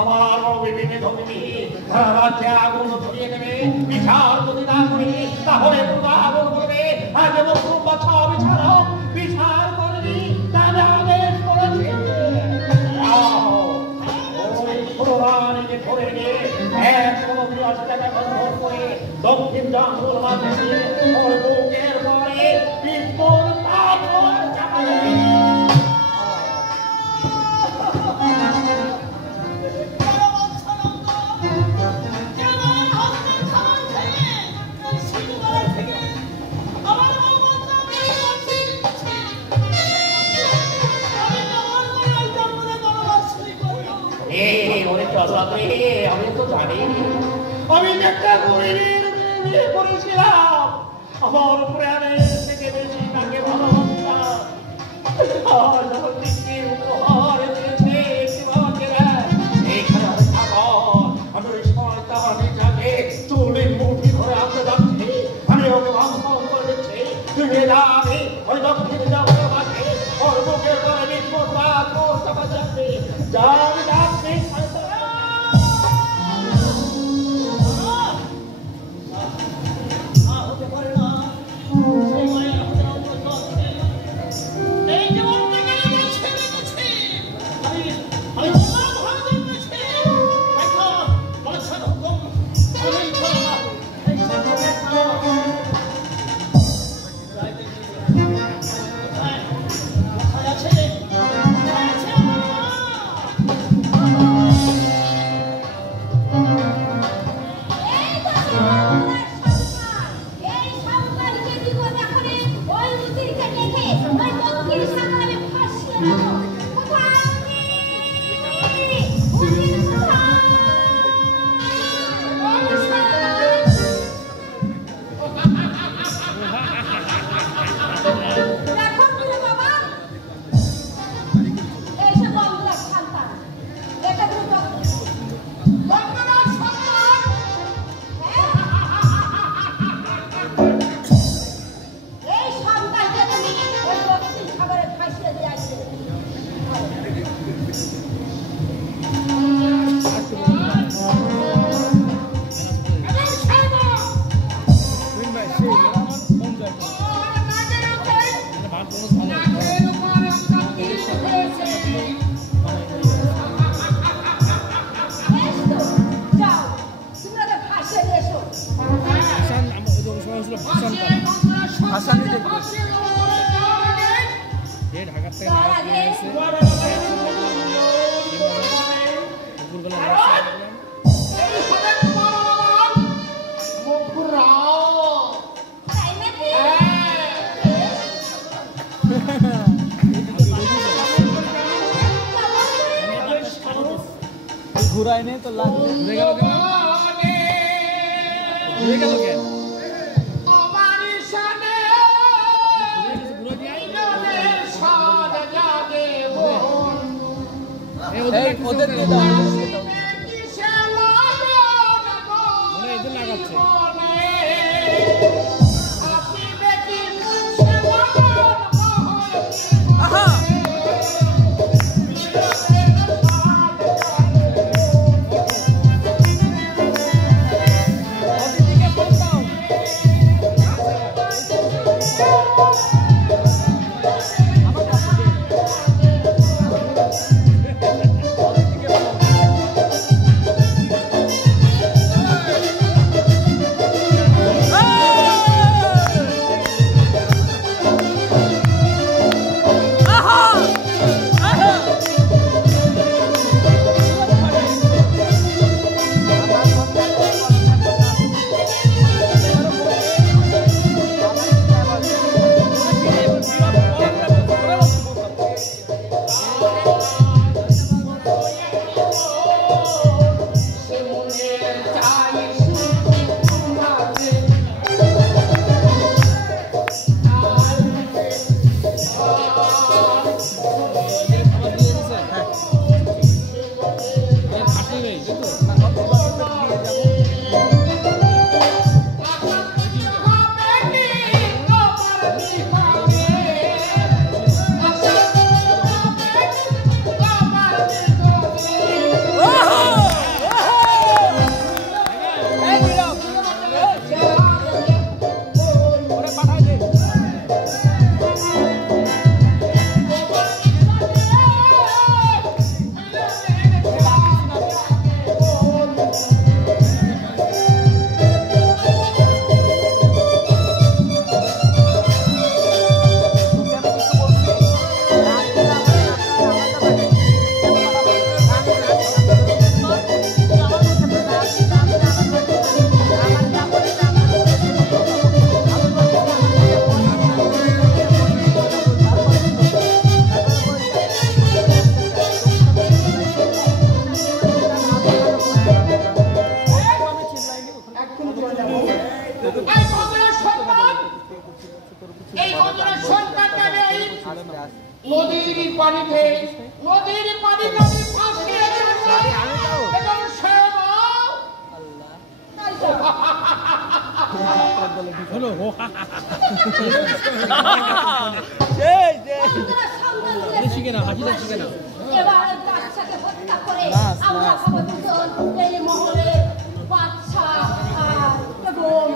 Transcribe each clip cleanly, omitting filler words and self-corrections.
আমার বিভিন্ন ধর্মী রাজ্যে আগুন ধরিয়ে দেবে বিচার যদি না করি তাহলে আগুন করবে আজ বাছা বিচারক বিচার করেনি তাহলে আদেশ করেছে ধরে নিয়ে এক টাকা বন্ধ করে দক্ষিণ জঙ্গল মাঝে বুকের পরে বিস্ফোর পাথর চাপা দেবে আমি তো জানি আমি একটা গরিবের বিয়ে করেছিলাম আমার প্রাণের থেকে বেশি তাকে ভালোবাসতাম উপহার দিয়েছে এইখানে আমি ওই শয়তানি যাকে চুলের মুঠি ধরে আনতে যাচ্ছি আমি ওকে ভাঙন করে দিচ্ছি তুমি যাবে ওই দক্ষিণ যাওয়ার মাঝে ওর বুকের করে বিস্ফোট চাপা যাচ্ছে যাবি যাচ্ছি घुराई नहीं तो लाग শুনো শিখে না হাসিটা শিখে না এবার বাচ্চাকে হত্যা করে আমরা খাবো দুজন এই মহলে বাচ্চা এবং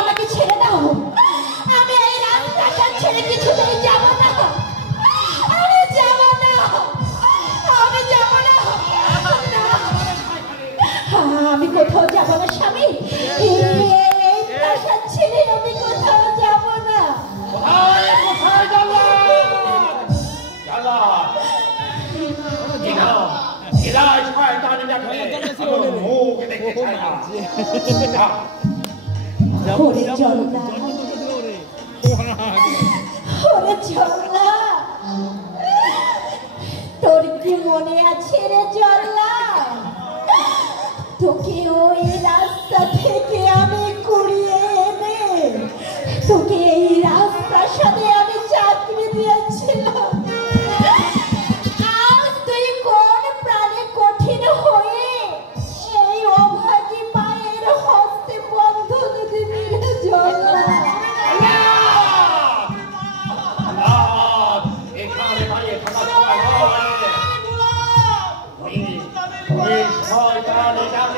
আমাকে ছেড়ে দাও আমি এই রাস্তাটা ছেড়ে কিছুতেই যাবো না আমি যাবো না আমি যাবো না আমি কোথাও যাবো না স্বামী এই রাস্তা ছেড়ে আমি কোথাও যাবো না তোর কি মনে আছে রে জল্লা তোকে ওই রাস্তা থেকে আমি কুড়িয়ে এনে তোকে এই রাস্তার সাথে আমি চাকরি দিয়েছিলাম আজ তুই কোন প্রাণে কঠিন হয়ে এই অভাগী মায়ের হস্তে বন্ধন দিবি রে জল্লা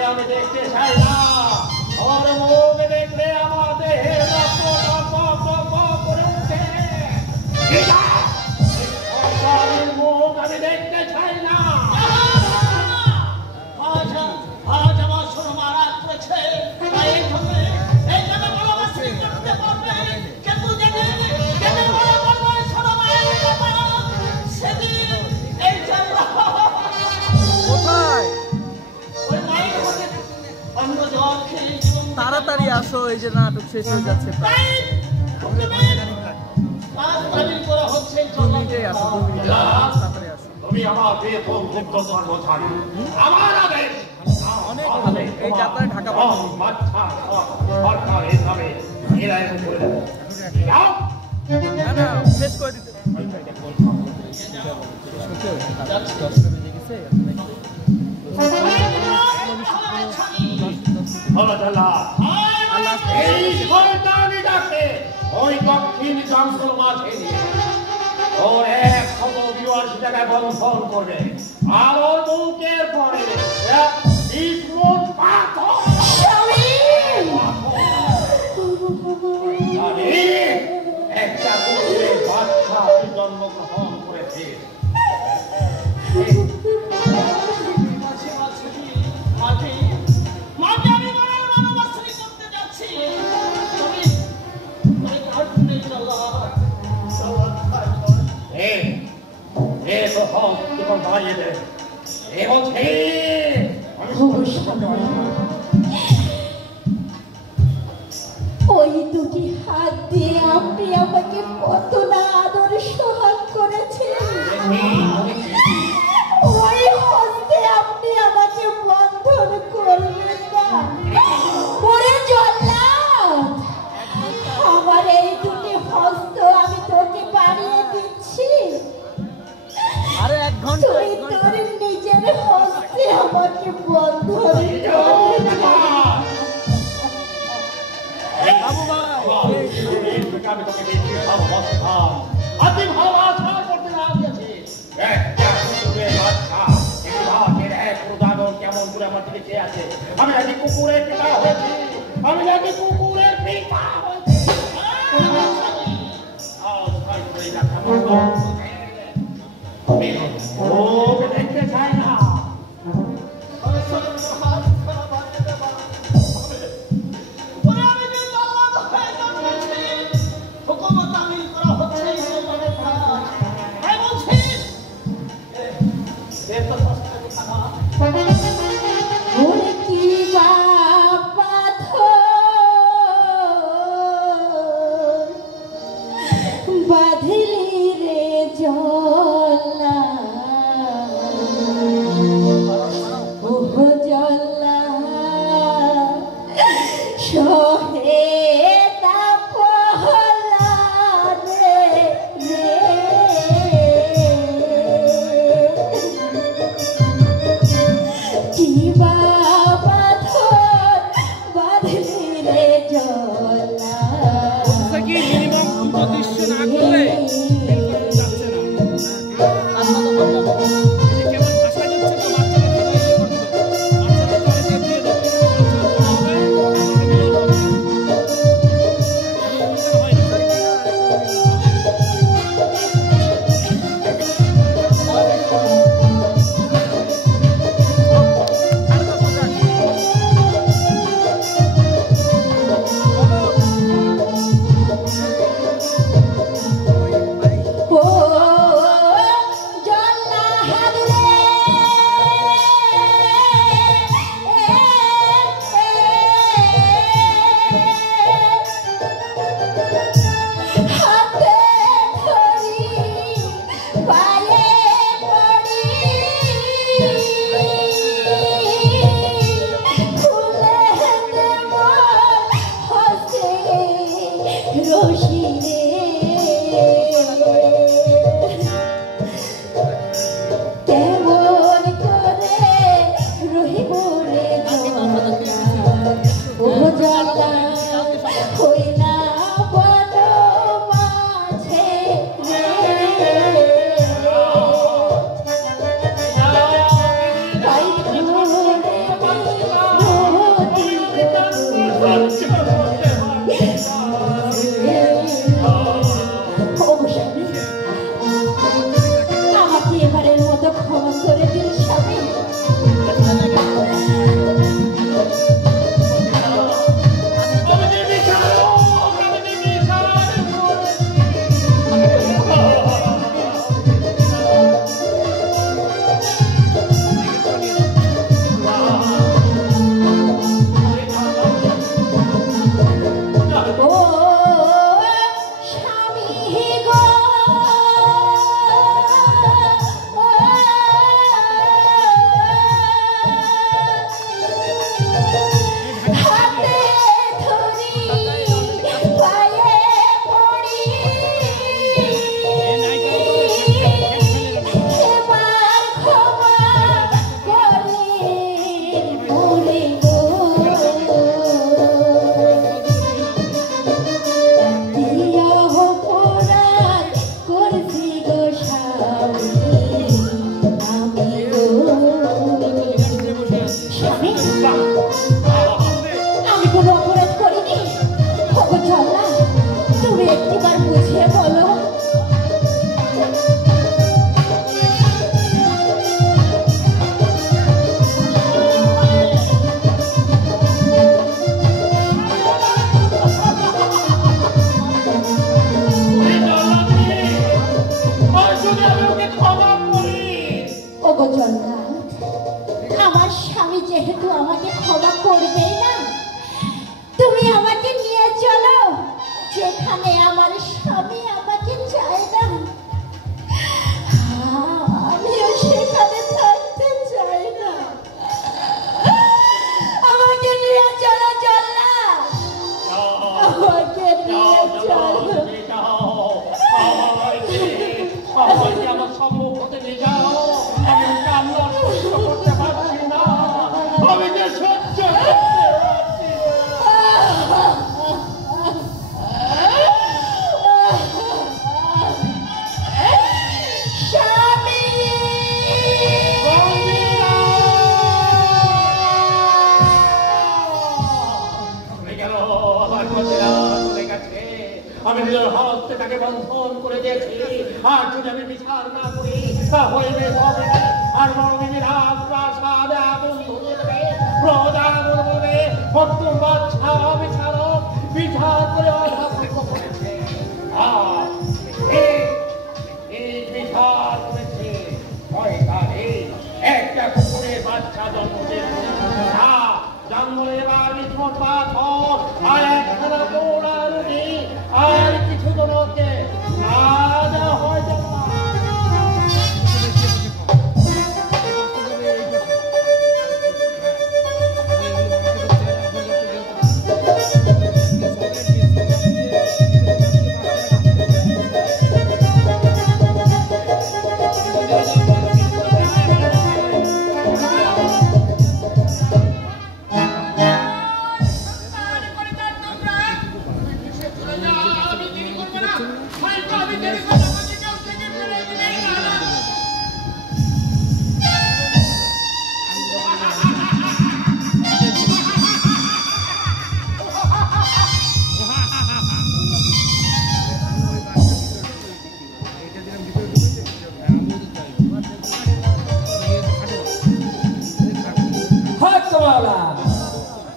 আমি দেখতে চাই না আমার মুখ দেখলে আমার দেহে করে উঠে মুখ আমি দেখতে চাই না আজ আমার শোনো মারা করেছে তাড়াতাড়ি আসো এই যে নাটক শেষ হয়ে যাচ্ছে তুমি আমার কর্মচারী আমার আদেশ অনেক ভালো এই যাত্রায় ঢাকা সরকার এইভাবে করে দেবো না না শেষ করে দিতে ওই দক্ষিণ জঙ্গল মাঝে ওর এক শত বিয়াশি টাকায় বন্ধন করবে আর ওর বুকের পরে একটা বাচ্চা জন্মগ্রহণ করেছে ওই দুটি হাত দিয়ে আপনি আমাকে কত না আদর সোহাগ করেছেন ওই হস্তে আপনি আমাকে বন্ধন করবেন না ওরে জল্লাদ আমার এই দুটি হস্ত আমি তোকে বাড়িয়ে দিচ্ছি আরে 1 ঘন্টা তুই তোর নিজের হস্তে আমাকে বন্ধন করবি বাবু ভাই আমি তোকে বেশি ভালোবাসতাম আতি ভালোবাসা করতে না দিয়েছি একটা কুকুরের বাচ্চা এক উদাহরণ কেমন করে আমার দিকে চেয়ে আছে আমি নাকি কুকুরের পিতা হয়েছি আমি নাকি কুকুরের পিতা হয়েছি ওকে দেখতে চাই না ক্ষমা করি। ওগো জল্লাদ, আমার স্বামী যেহেতু আমাকে ক্ষমা করবেই না, তুমি আমাকে নিয়ে চলো যেখানে আমার স্বামী আমাকে চায় না। আমিও সেখানে থাকতে চাই না। আমাকে নিয়ে চলো জল্লাদ, আমাকে নিয়ে চলো। সবাইকে আমার সম্মুখ হতে নিয়ে যাও। আমি কান্না সহ্য করতে পারছি না। আমি যে সহ্য করতে পারছি না। স্বামী, আমি নিজের হস্তে তাকে বন্ধন করে দিয়েছি। আর যদি আমি বিচার না করি তা হইবে হবে না। আর মরমিনী রাজপ্রাসাদে আগুন ধরিয়ে দেবে, প্রজা বলবে ভক্তুর বাচ্চা বিচারক বিচার করে অধাপত্য করেছে। এই বিচার করেছে শয়তানে একটা কুকুরের বাচ্চা জন্ম দিয়েছে। জঙ্গলে এবার বিস্মত পাথর আর একখানা পোড়া রুটি আর কিছু জনকে না দেওয়া হয় যাবে না।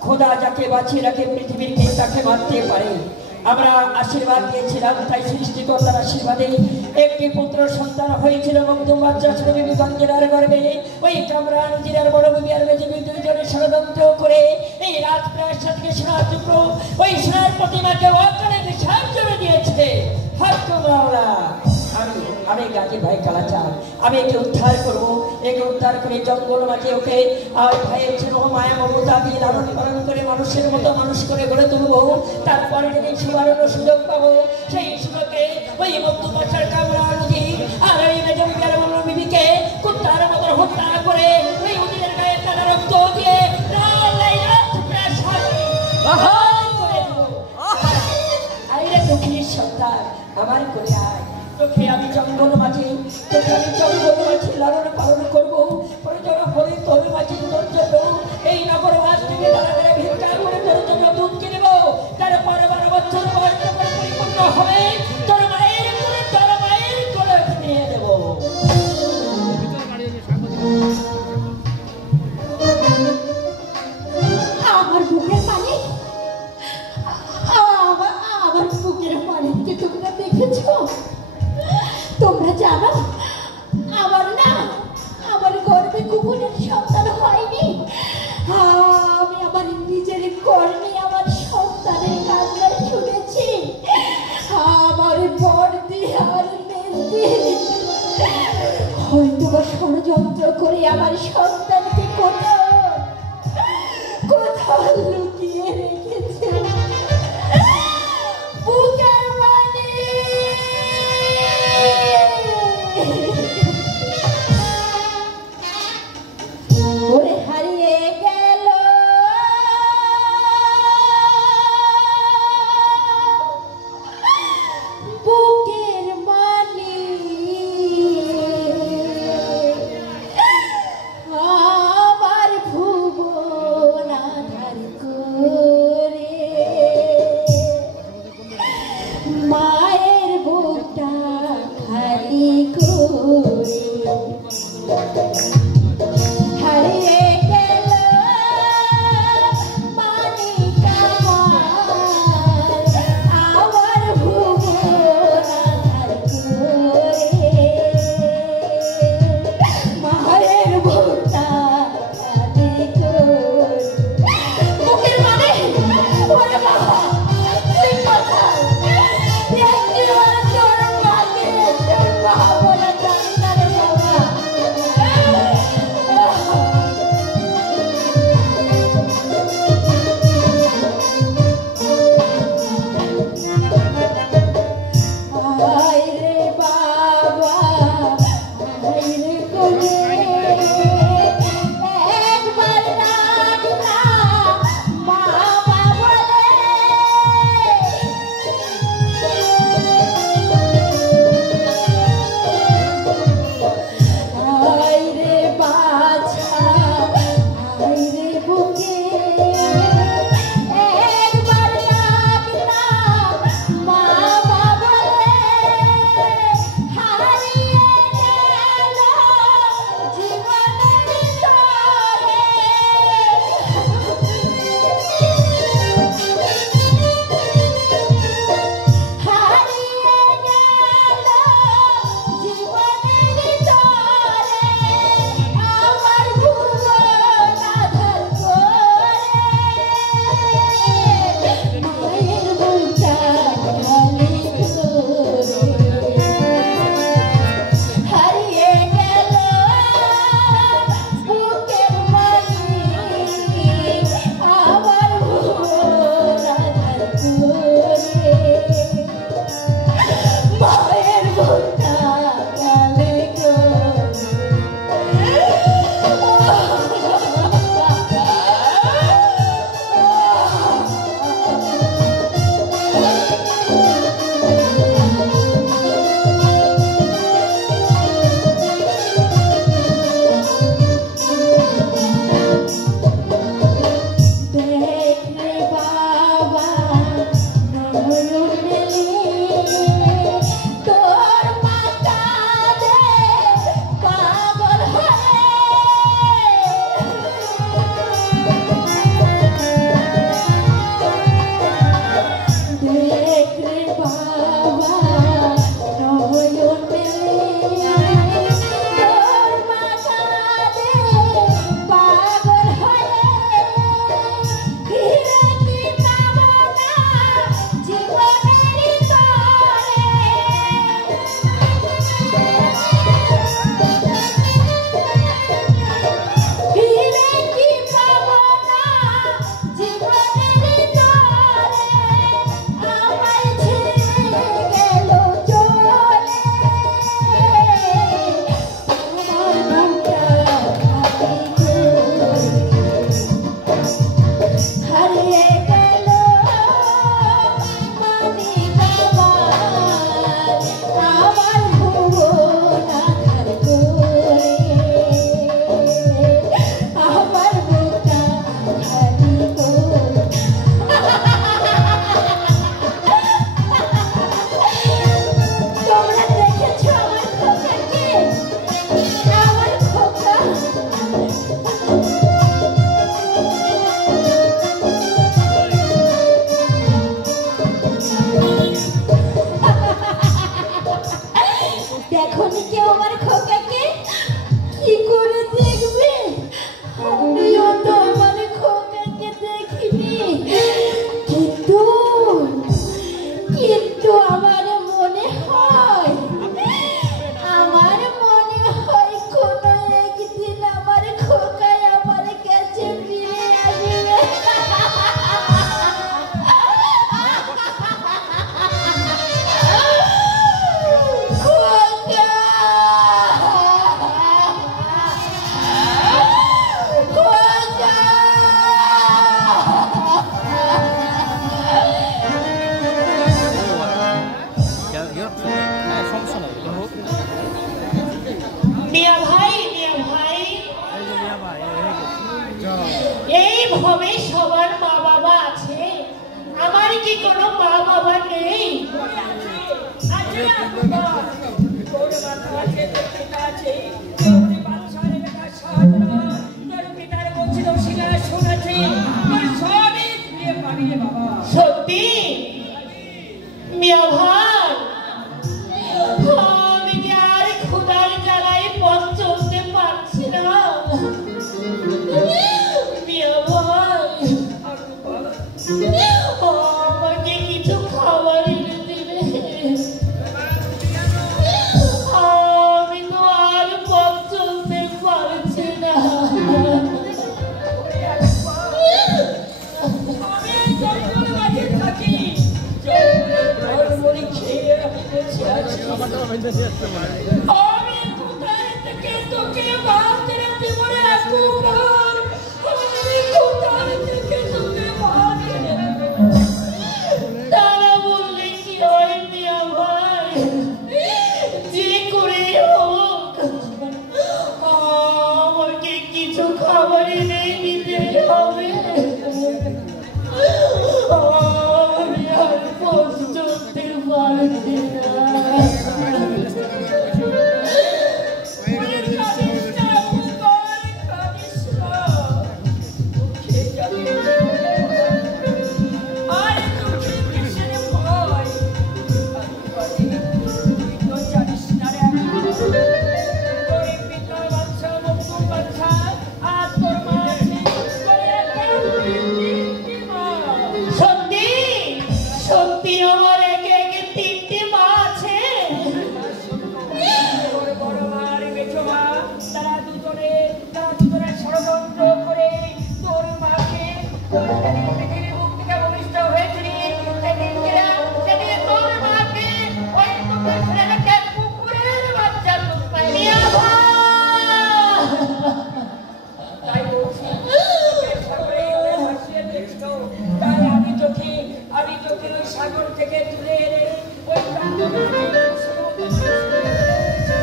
খোদা যাকে বাঁচিয়ে রাখে পৃথিবীর কেউ তাকে মারতে পারে। আমরা আশীর্বাদ দিয়েছিলাম, তাই সৃষ্টিকর্তার আশীর্বাদে একটি পুত্র সন্তান হয়েছিল। মখদুম বাদশাহ ছিল বিবিগঞ্জের গর্ভে। ওই কামরান জিরার বড় বিবি আর মেজে বিবি দুইজনে ষড়যন্ত্র করে এই রাজপ্রাসাদকে সোনার টুকরো, ওই সোনার প্রতিমাকে অকালে বিসর্জন দিয়েছে। আমি গাজী ভাই কালাচাঁদ, আমি একে উদ্ধার করবো। একে উদ্ধার করে জঙ্গল মাঝে ওকে আর ভাইয়ের জন্য মায়া মমতা দিয়ে লালন পালন করে মানুষের মতো মানুষ করে গড়ে তুলবো। তারপরে যদি সুবর্ণ সুযোগ পাবো, সেই সুযোগে ওই মখদুম বাদশার কামরান উজির আর ওই মেজো বিবি আর বড় বিবিকে কুত্তার মতো হত্যা করে ওই উজিরের গায়ে তারা রক্ত দিয়ে দুঃখীর সন্তান আমার করে আয়। তোকে আমি জঙ্গল মাঝে লালন পালন করবো। প্রয়োজন হলে তোর মাঝে তোর জন্য এই নগর মাছ থেকে তারা ভিক্ষা করে তোর জন্য দুধ কিনব। তারপরে 12 বছর বয়স যখন পরিপূর্ণ হবে তোর মায়ের কোলে ফিরিয়ে দেব। আমার বুকের পানি, আমার বুকের পানিকে তোমরা দেখেছো? তোমরা জানো আমার গর্ভে কুকুরের সন্তান হয়নি। আমি আমার নিজের কর্ণে আমার সন্তানের কান্না শুনেছি। আমার বড়দি আর মেজদি হয়তো বা ষড়যন্ত্র করে আমার সন্তানকে কোথাও লুকিয়ে রেখেছে। বুকের পানি ওরে হারিয়ে গেল বুকের মানি, আমার ভুবন আধার পৃথিবী সবার মা বাবা আছে, আমার কি কোনো মা বাবা নেই? আছে বাবা, তোর মাথা আছে, তোর পিতা আছে, তোর বাদশার বেটা শাহজাহান, তোর পিতার বঞ্চিত সিংহাসন আছে, তোর সবই ফিরে পাবি রে বাবা। সত্যি মিয়া ভাই, আমি কি আর ক্ষুধার জ্বালায় পথ চলতে পারছি না? মিয়া ভাই, আমাকে কিছু খাবার এনে দিলে, আমি তো আর পথ চলতে পারছি না। আমি এই জঙ্গলের মাঝে থাকি, জঙ্গলের ফলমূল খেয়ে আমি বেঁচে আছি। আমি কোথায় থেকে তোকে ভাত এনে দেব রে কুমার? আমি কোথায় থেকে তোকে ভাত এনে দেব? তারা বললে কি হয় মিয়া ভাই, যে করে হোক আমাকে কিছু খাবার এনে দিতে হবে। আমি আর পথ চলতে পারছি না। ওরে কাঁদিস না কুমার, কাঁদিস না। দুঃখে যাবি আর দুঃখে কিসের ভয়? তুই তো জানিস না রে, তোর পিতা বাদশা, মখদুম বাদশা, আর তোর মা আছে, তোর একা তিনটি মা। সত্যি সত্যি আমার একে একে 3টি মা আছে। তোর বড় মা আর মেজো মা, তারা দুজনে ষড়যন্ত্র করে তোর মাকে পৃথিবীর মুখ থেকে ভূমিষ্ঠ হয়েছিলি, সেদিন তোর মাকে ওই পুকুর ছেড়ে রেখে পুকুরের বাচ্চা দুধ পাইনি। মিয়া ভাই, তাই বলছি, তোকে সাগরে ভাসিয়ে দিয়েছিল, তাই আমি তোকে ওই সাগর থেকে তুলে এনে ওই প্রান্তরে মানুষের মতো মানুষ করে দিয়েছি।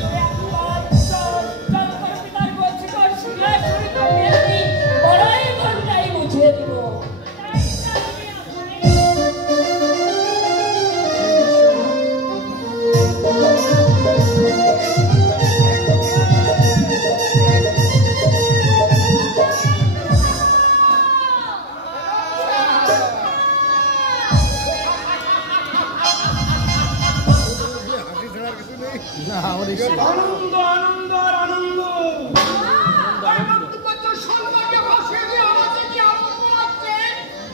তোরে আল্লাহ চল তোর পিতার বলছি, তোর সিংহাসনে তোকে আমি বড়ই ঘন্টায় বুঝিয়ে দিব। তাই আমি আনন্দ আনন্দ আর আনন্দ। আর বক্তব্য সম্মানকে ভাসিয়ে দিয়ে আমাদের কি আনন্দ লাগছে,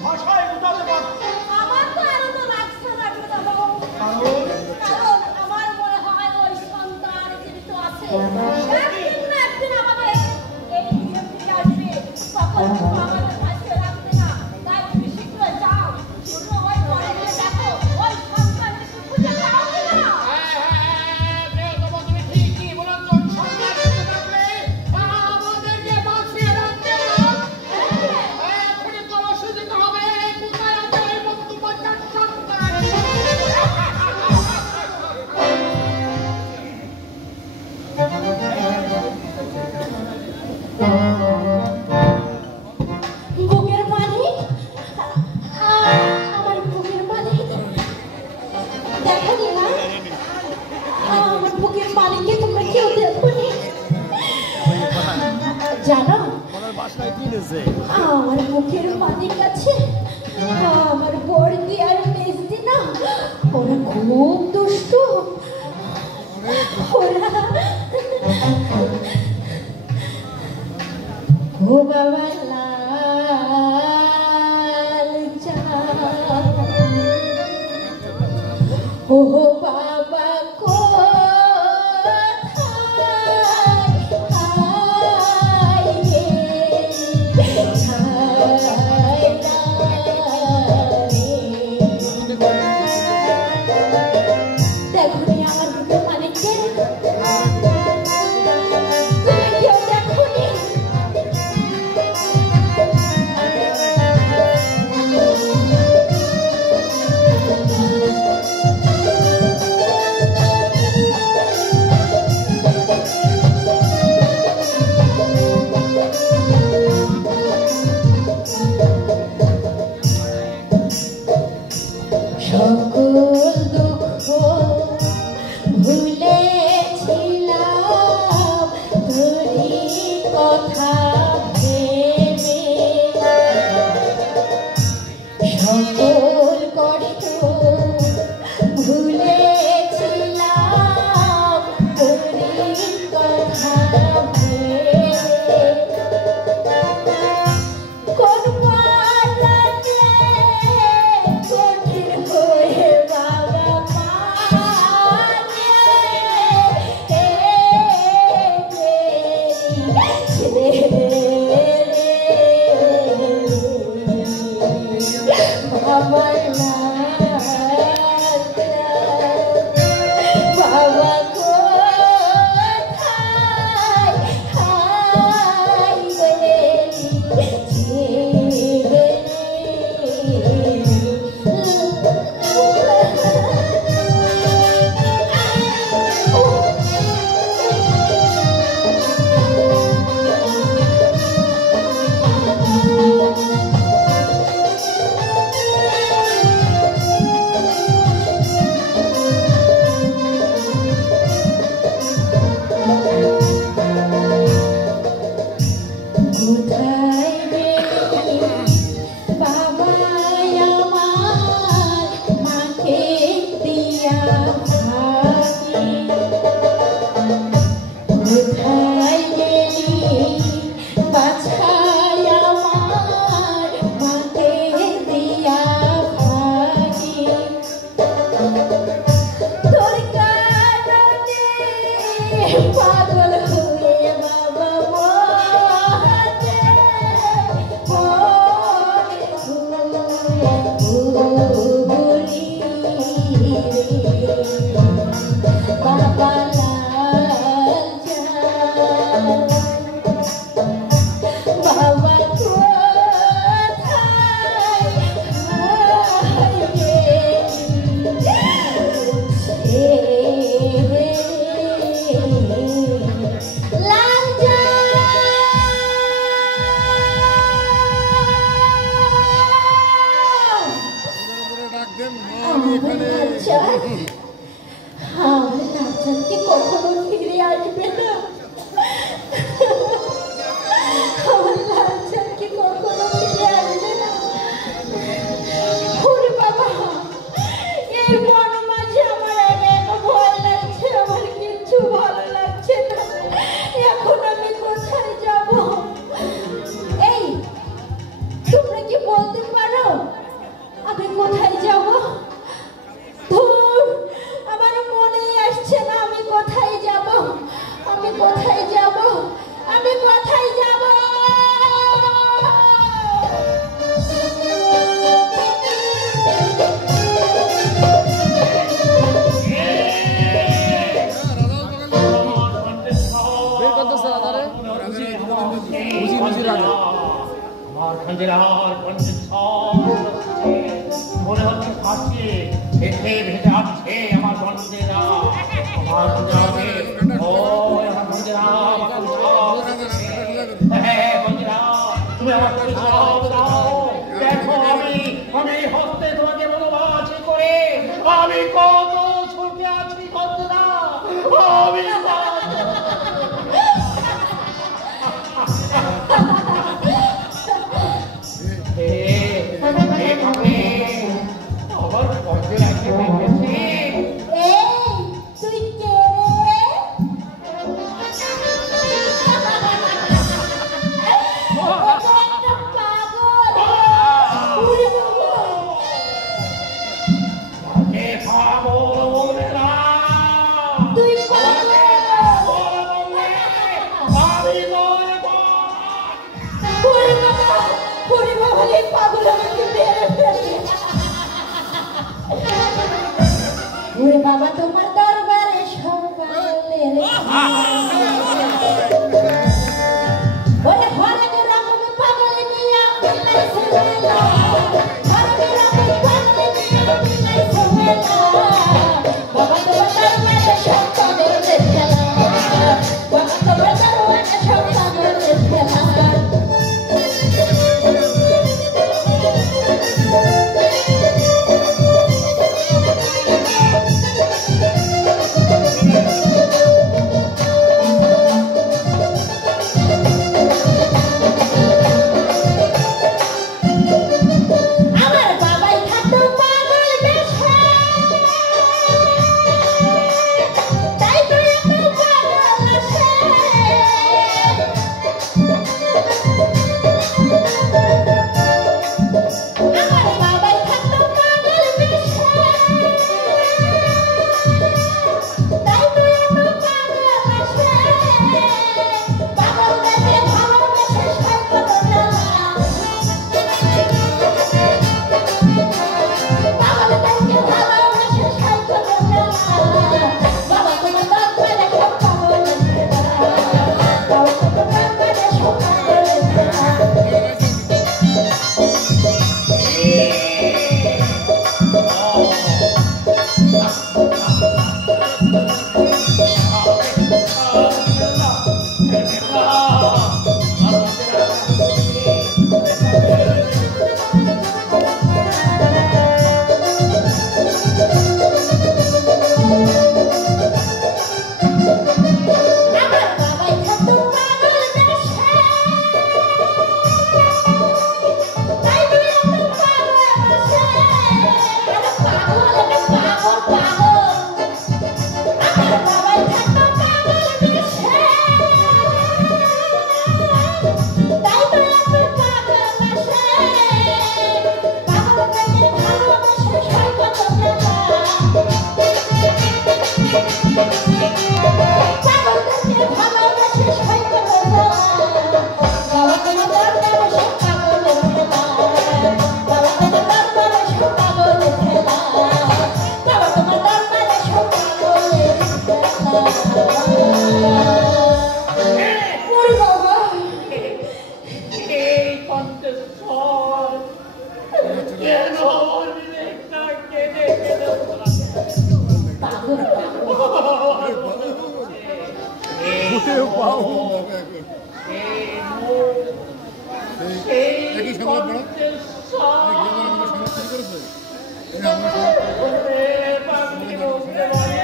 ভাষায় উঠাতে পারছে। আমার তো আনন্দ লাগছে না গো দাদা। কারণ কারণ আমার মনে হয় ওই সন্তান জীবিত আছে, একদিন না একদিন আমাদের এই দিকে ফিরে আসবে, তখন তুমি আমাদের ভাসিয়ে রাখবে না। তাই তুমি শীঘ্র যাও, শীঘ্র ওই ঘরে গিয়ে দেখো ওই সন্তানকে তুমি খুঁজে পাও কিনা। তুমি ঠিকই বলেছ, সম্মান দিতে থাকলে আমাদেরকে বাঁচিয়ে রাখতে না। এখনই তলাশি দিতে হবে, কোথায় আছে এই বক্তব্যটার সন্তান। বুকের মালিক, আমার বুকের মালিক, দেখো না আমার বুকের মালিককে তোমরা কেউ দেখোনি? জানো আমার বুকের মালিক আছে, আমার বর্দি আর মেজদি না, ওরা খুব দুষ্ট। ওরা ও বাবা লাল চাঁদ, ও বাবা কোথায় গেলি, ছায় না রে। দেখোনি আমার বুকের মালিককে? তুমি কেউ দেখোনি?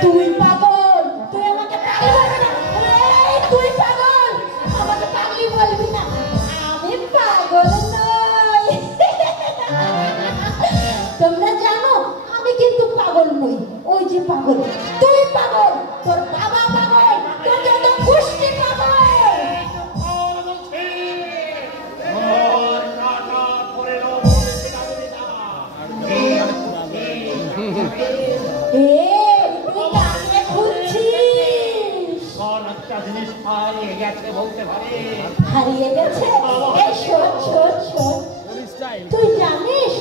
তুই পাগল, তুই আমাকে পাগল তুই পাগল, আমাকে পাগলি বলবি না, আমি পাগল নই। তোমরা জানো আমি কিন্তু পাগল নই, ওই যে পাগল, তুই পাগল, তোর বাবা পাগল, তোর যত গোষ্ঠী পাগল। হারিয়ে গেছে। তুই জানিস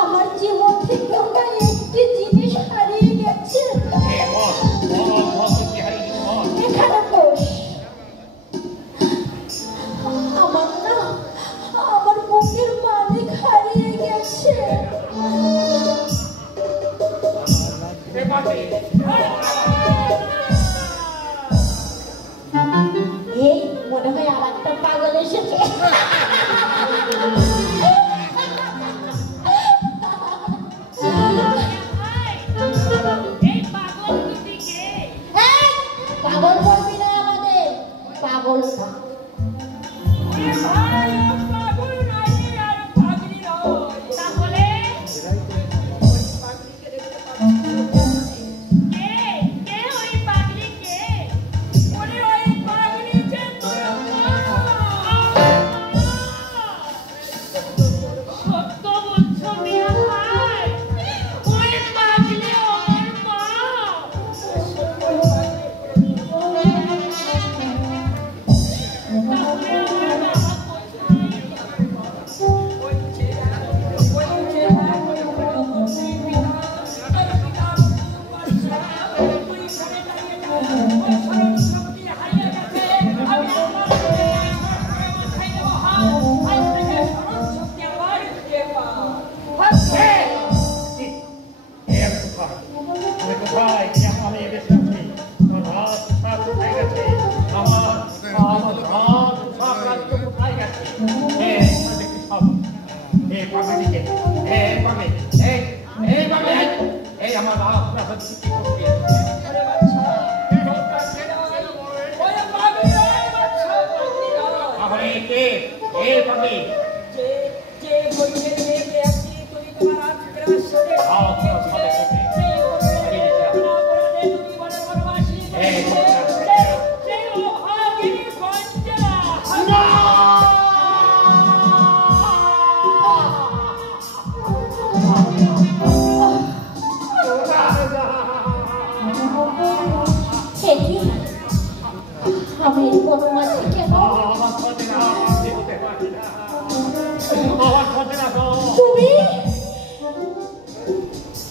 আমার জীবন থেকে একটি জিনিস হারিয়ে গেছে। এখানে বস। আমার না, আমার বুকের মালিক হারিয়ে গেছে। এই মনে হয় আর একটা পাগল এসেছে। পাগল বলবি না আমাদের, পাগল না।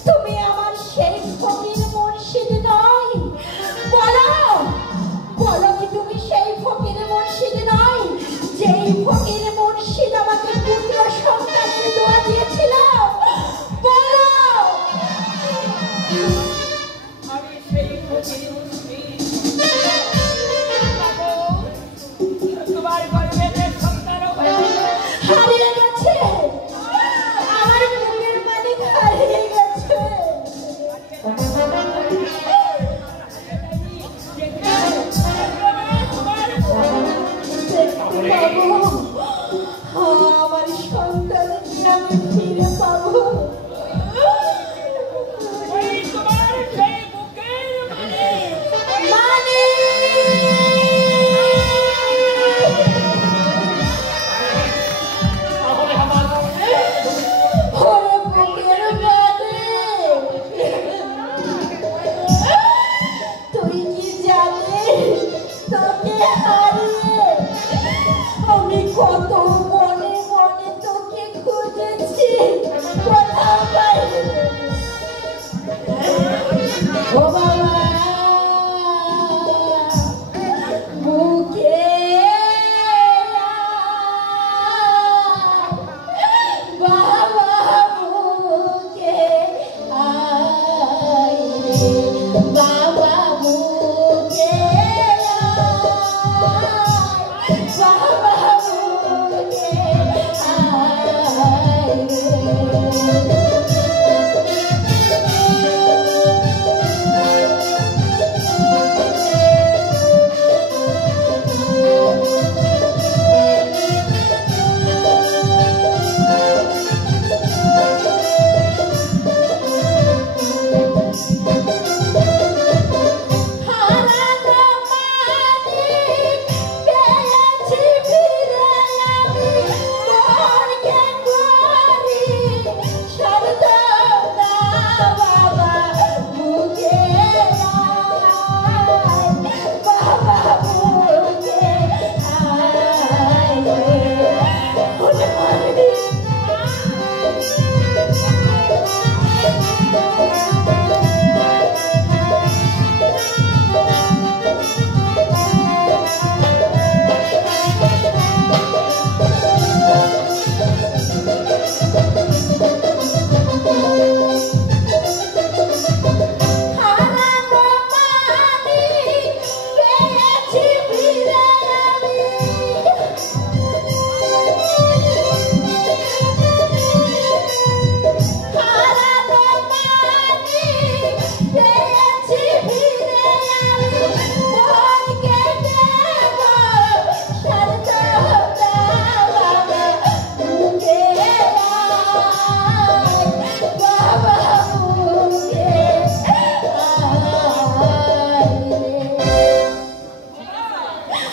তুমি আমার সেই ফকির মুর্শিদ নয়, বলো বলো কি তুমি সেই ফকির মুর্শিদ নয়, যেই ফকির মুর্শিদ আমাকে পুত্র সন্তানের দোয়া দিয়েছিল? বলো। আমি সেই ফকির মুর্শিদ, তোমার গর্ভে যে সন্তান হারিয়ে গেছে, আমার বুকের মালিক হারিয়ে গেছে। আমার সন্তানকে আমি ফিরে পাবো। তুই কি জানিস তোকে হারিয়ে আমি কত মনে মনে তোকে খুঁজেছি, কোথাও পাইনি। ও বাবা বুকে বাবা বুকে আয় রে, বাবা বুকে আয়।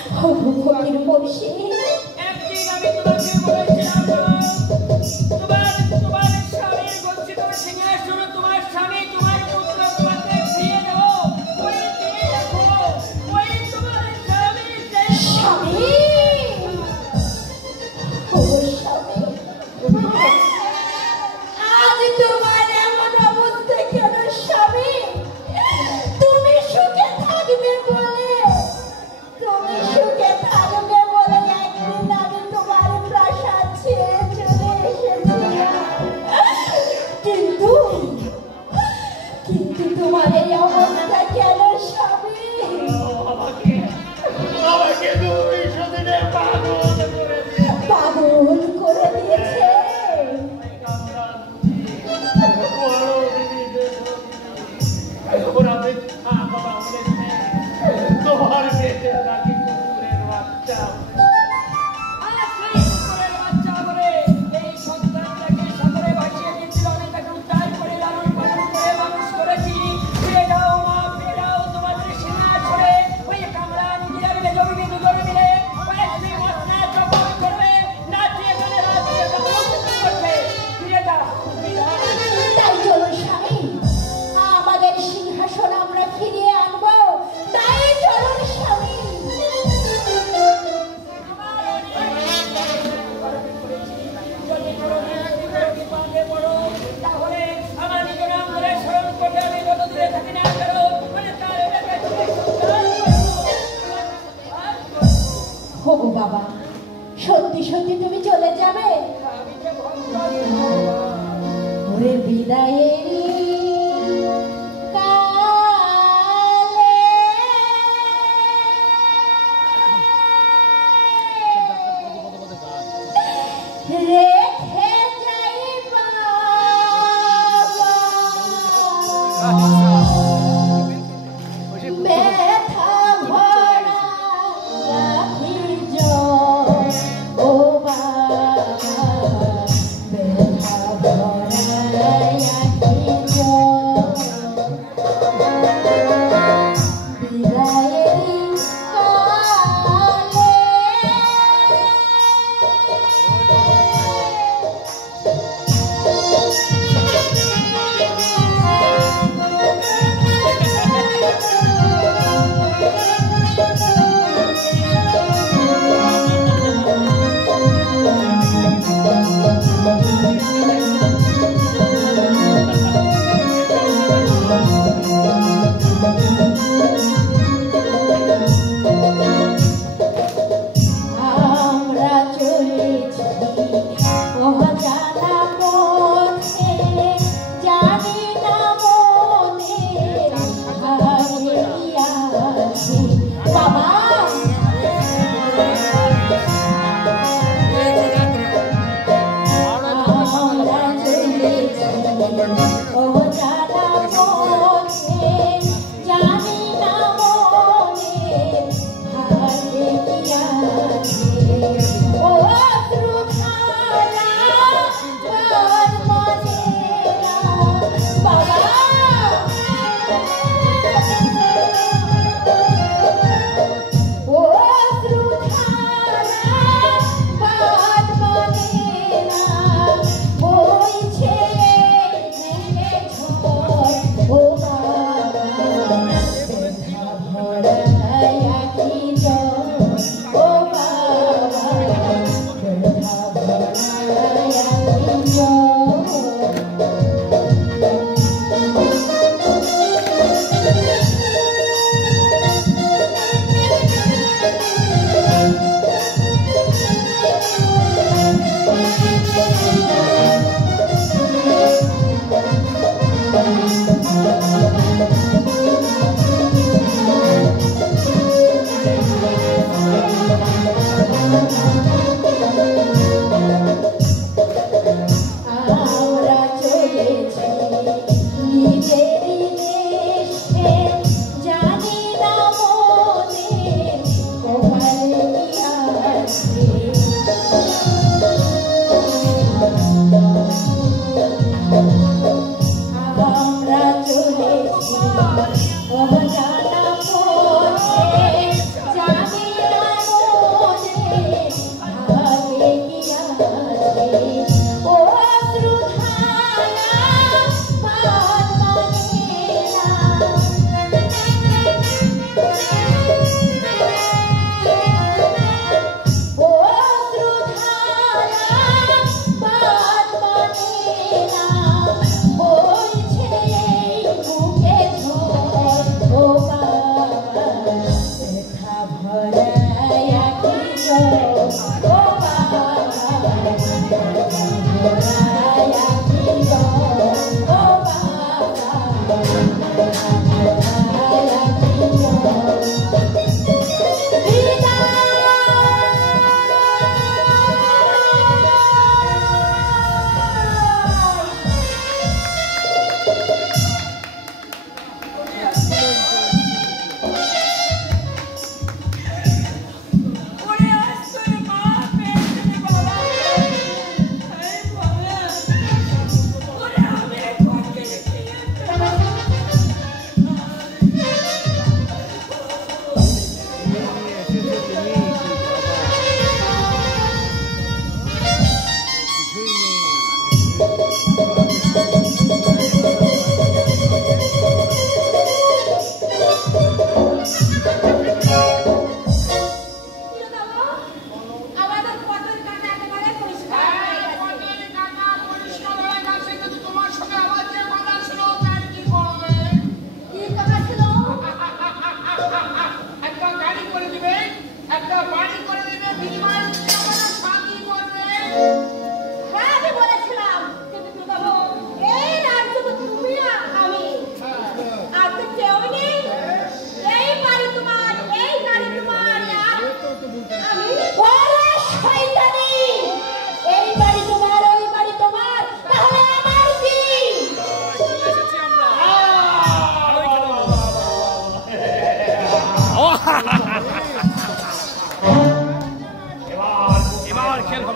ফকির বংশী একদিন আমি তোমাকে বলেছিলাম তোমার স্বামীর গচ্ছিত সিংহাসন তোমার স্বামী তোমার পুত্র তোমাকে ফিরিয়ে দেবো ওই দিয়ে দেখো ওই তোমার স্বামী স্বামী ও স্বামী আজ তোমার এমন অবস্থা কেন স্বামী তুমি সুখে থাকবে বলে একদিন আমি তোমার প্রাসাদ ছেড়ে চলে এসেছিলাম কিন্তু তোমার এই অবস্থা কেন স্বামী আমাকে তুমি সেদিনে পাগল করে দিয়েছে তোমার পেটে নাকি কুকুরের বাচ্চা এই সন্তানটাকে সাগরে ভাসিয়ে দিচ্ছিল আমি তাকে উদ্ধার করে লালন পালন করে মানুষ করেছি ফিরে যাও মা ফিরে যাও তোমাদের সিংহাসনে ওই কামরা নিজের মেজবি দুজনে মিলে কয়েকটি মশলা চকর করবে নাচিয়ে গানে রাজিয়ে করবে ফিরে যাও তাই চলো স্বামী আমাদের সিংহাসন আমরা ফিরিয়ে আনবো তাই চলো স্বামী যদি বিপাকে পড়ো তাহলে আমার নিজের নাম ধরে স্মরণ করবে আমি যত দূরে থাকি না কেন মানে তার হো বাবা সত্যি সত্যি তুমি চলে যাবে আমি যে ভক্ত ওরে বিদায়েরই রেখে যাইবা ব্যথা ভরা রাখি ও বাবা ব্যথা ভরা রাখি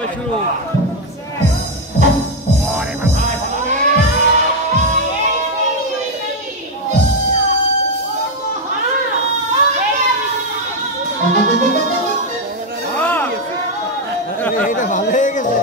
কবে শুরু? এটা ভালো হয়ে গেছে।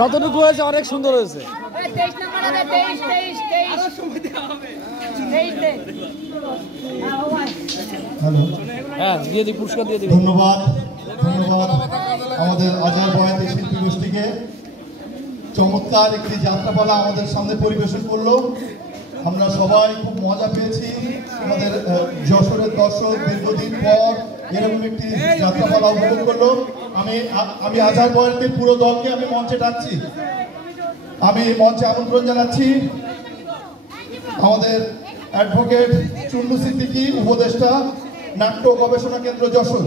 যতটুকু হয়েছে অনেক সুন্দর হয়েছে। হ্যাঁ, দিয়ে দিই, পুরস্কার দিয়ে দিই। ধন্যবাদ ধন্যবাদ আমাদের আজার বয়াতি শিল্পী গোষ্ঠীকে। চমৎকার একটি যাত্রাপালা আমাদের সামনে পরিবেশন করলো। আমরা সবাই খুব মজা পেয়েছি। আমাদের যশোরের দর্শক দীর্ঘদিন পর এরকম একটি যাত্রাপালা উপভোগ করলো। আমি আজার বয়াতির পুরো দলকে আমি মঞ্চে ডাকছি, আমি মঞ্চে আমন্ত্রণ জানাচ্ছি আমাদের অ্যাডভোকেট চুন্নু সিদ্দিকী, উপদেষ্টা নাট্য গবেষণা কেন্দ্র যশোর।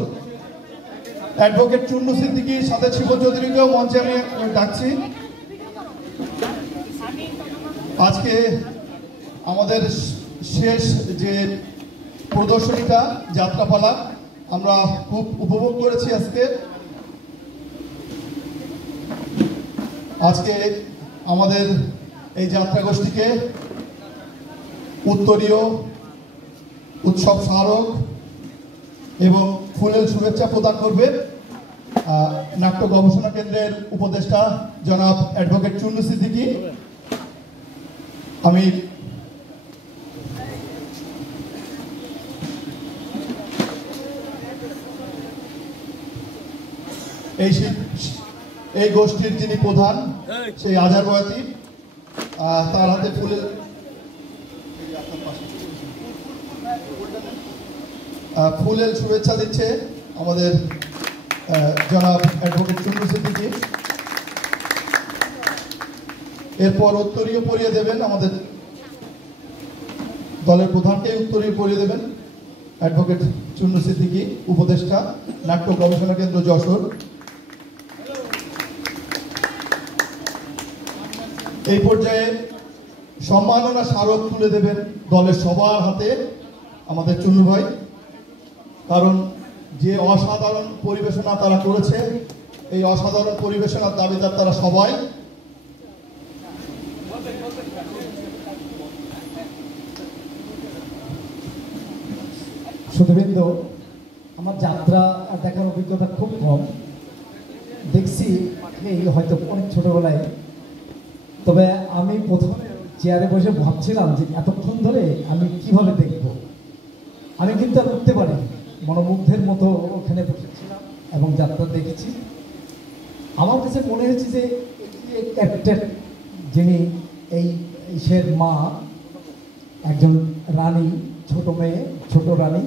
অ্যাডভোকেট চুন্নু সিদ্দিকী সাথে শিব চৌধুরীকেও মঞ্চে আমি ডাকছি। আজকে আমাদের শেষ যে প্রদর্শনীটা যাত্রাপালা আমরা খুব উপভোগ করেছি। আজকে আমাদের এই যাত্রা গোষ্ঠীকে উত্তরীয় উৎসব স্মারক এবং ফুলের শুভেচ্ছা প্রদান করবে নাট্য গবেষণা কেন্দ্রের উপদেষ্টা জনাব অ্যাডভোকেট চুন্নু সিদ্দিকী। আমি এই গোষ্ঠীর যিনি প্রধান সেই আজার বয়াতি, তার হাতে ফুলের শুভেচ্ছা দিচ্ছে আমাদের জনাব অ্যাডভোকেট চুন্নু সিদ্দিকী। এরপর উত্তরীয় পরিয়ে দেবেন আমাদের দলের প্রধানকে, উত্তরীয় পরিয়ে দেবেন অ্যাডভোকেট চুন্নু সিদ্দিকী, উপদেষ্টা নাট্য গবেষণা কেন্দ্র যশোর। এই পর্যায়ে সম্মাননা স্মারক তুলে দেবেন দলের সবার হাতে আমাদের চুন্নু ভাই, কারণ যে অসাধারণ পরিবেশনা তারা করেছে, এই অসাধারণ পরিবেশনার দাবিদার তারা সবাই। সুধীবৃন্দ, আমার যাত্রা দেখার অভিজ্ঞতা খুব কম, দেখছি এই হয়তো অনেক ছোটবেলায়। তবে আমি প্রথমে চেয়ারে বসে ভাবছিলাম যে এতক্ষণ ধরে আমি কিভাবে দেখব। আমি কিন্তু আর উঠতে পারি, মনোমুগ্ধের মতো ওখানে বসেছিলাম এবং যাত্রা দেখেছি। আমার কাছে মনে হয়েছে যে ক্যাপ্টেন, যিনি এই ইসের মা, একজন রানী, ছোট মেয়ে, ছোট রানী,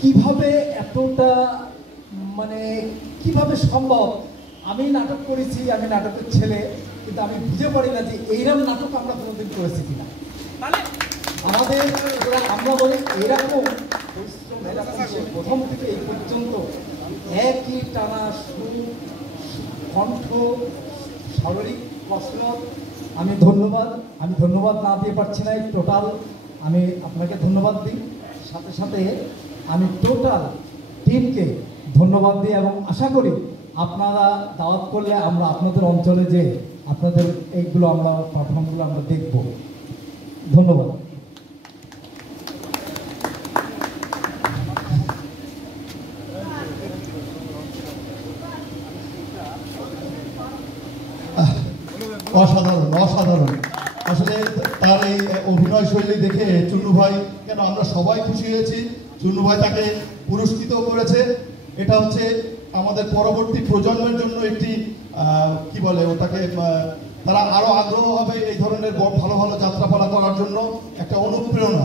কিভাবে এতটা মানে কিভাবে সম্ভব। আমি নাটক করেছি, আমি নাটকের ছেলে, কিন্তু আমি বুঝে পারি না যে এইরকম নাটক আমরা কোনোদিন করেছি কিনা। আমাদের আমরা বলি এরকম পরিশ্রম, এরকম প্রথম থেকে এই পর্যন্ত একই টানা সুর, কণ্ঠ, শারীরিক কসরত। আমি ধন্যবাদ না দিয়ে পারছি না। টোটাল আমি আপনাকে ধন্যবাদ দিই, সাথে সাথে আমি টোটাল টিমকে ধন্যবাদ দিই এবং আশা করি আপনারা দাওয়াত করলে আমরা আপনাদের অঞ্চলে যে আপনাদের এইগুলো আমরা পারফর্মগুলো আমরা দেখব। ধন্যবাদ। অসাধারণ অসাধারণ। আসলে তার এই অভিনয় শৈলী দেখে চুন্নু ভাই, কেন আমরা সবাই খুশি হয়েছি। চুন্নু ভাই তাকে পুরস্কৃত করেছে। এটা হচ্ছে আমাদের পরবর্তী প্রজন্মের জন্য একটি কি বলে ওটাকে, তারা আরো আগ্রহ হবে এই ধরনের ভালো ভালো যাত্রাপালা করার জন্য, একটা অনুপ্রেরণা।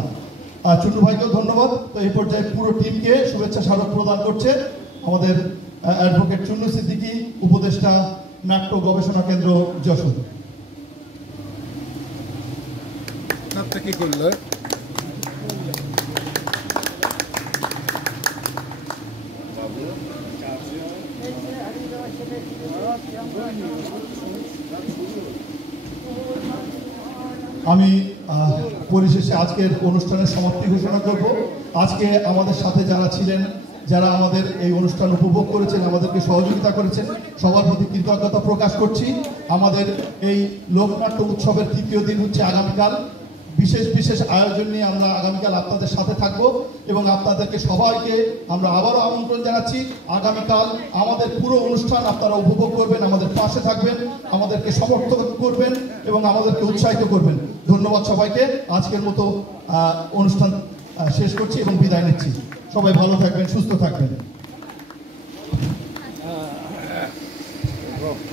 চুন্নু ভাইকেও ধন্যবাদ। তো এই পর্যায়ে পুরো টিমকে শুভেচ্ছা স্মারক প্রদান করছে আমাদের অ্যাডভোকেট চুন্নু সিদ্দিকী, উপদেষ্টা, নাট্য গবেষণা কেন্দ্র, যশোর। কি করলো? আমি পরিশেষে আজকের অনুষ্ঠানের সমাপ্তি ঘোষণা করব। আজকে আমাদের সাথে যারা ছিলেন, যারা আমাদের এই অনুষ্ঠান উপভোগ করেছেন, আমাদেরকে সহযোগিতা করেছেন, সবার প্রতি কৃতজ্ঞতা প্রকাশ করছি। আমাদের এই লোকনাট্য উৎসবের তৃতীয় দিন হচ্ছে আগামীকাল। বিশেষ আয়োজন নিয়ে আমরা আগামীকাল আপনাদের সাথে থাকব এবং আপনাদেরকে সবাইকে আমরা আবারও আমন্ত্রণ জানাচ্ছি। আগামীকাল আমাদের পুরো অনুষ্ঠান আপনারা উপভোগ করবেন, আমাদের পাশে থাকবেন, আমাদেরকে সমর্থন করবেন এবং আমাদেরকে উৎসাহিত করবেন। ধন্যবাদ সবাইকে। আজকের মতো অনুষ্ঠান শেষ করছি এবং বিদায় নিচ্ছি। সবাই ভালো থাকবেন, সুস্থ থাকবেন।